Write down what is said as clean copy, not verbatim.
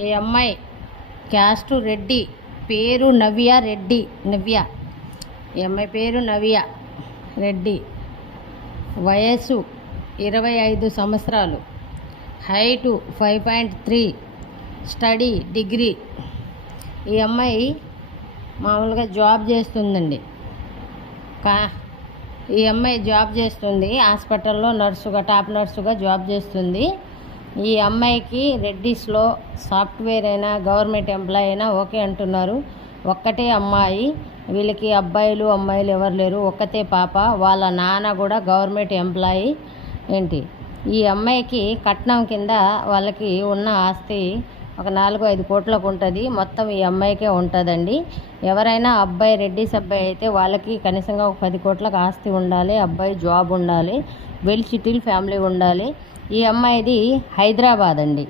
ఈ అమ్మాయి క్యాస్ట్ రెడ్డి, పేరు నవ్య. ఈ అమ్మాయి పేరు నవ్య రెడ్డి. వయస్సు 25 సంవత్సరాలు. హైటు 5.3. Study degree. ఈ అమ్మాయి మామూలుగా జాబ్ చేస్తుందండి. ఈ అమ్మాయి జాబ్ చేస్తుంది హాస్పిటల్లో టాప్ నర్సుగా జాబ్ చేస్తుంది. ఈ అమ్మాయికి రెడ్డిస్లో సాఫ్ట్వేర్ అయినా గవర్నమెంట్ ఎంప్లాయీ అయినా ఓకే అంటున్నారు. ఒక్కటే అమ్మాయి, వీళ్ళకి అబ్బాయిలు అమ్మాయిలు ఎవరు లేరు, ఒక్కతే పాప. వాళ్ళ నాన్న కూడా గవర్నమెంట్ ఎంప్లాయీ. ఈ అమ్మాయికి కట్నం కింద వాళ్ళకి ఉన్న ఆస్తి ఒక 4-5 కోట్లకు ఉంటుంది. మొత్తం ఈ అమ్మాయికే ఉంటుందండి. ఎవరైనా అబ్బాయి రెడ్డిస్ అబ్బాయి అయితే వాళ్ళకి కనీసంగా ఒక 10 కోట్లకు ఆస్తి ఉండాలి. అబ్బాయి జాబ్ ఉండాలి. వెల్ సెటిల్ ఫ్యామిలీ ఉండాలి. ఈ అమ్మాయిది హైదరాబాద్ అండి.